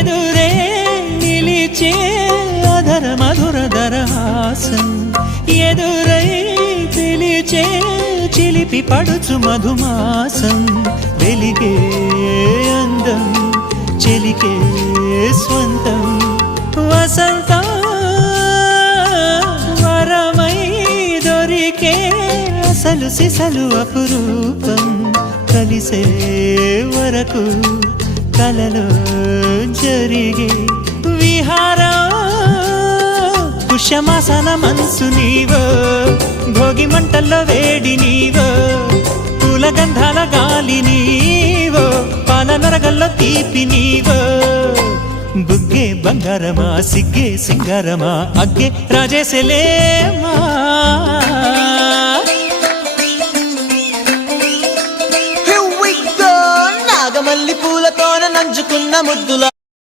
ఎదురే నిలిచే అధర మధుర దరహాసం ఎదురై పిలిచే చిలిపి పడుచు మధుమాసం వెలిగే అందం చెలికే స్వంతం వసంతం వరమై దొరికే అసలు సిసలు అపురూపం కలిసే వరకు కలలో జరిగే విహారం పుష్యమాసన మనసు నీవో భోగి మంటల్లో వేడి నీవో పూల గంధాల గాలి నీవో పాల నరగల్లో తీపి నీవో బుగ్గే బంగారమా సిగ్గే సింగారమా అగ్గే రాజేసలేమా నాగమల్లి పూలతోన నంచుకున్న ముద్దుల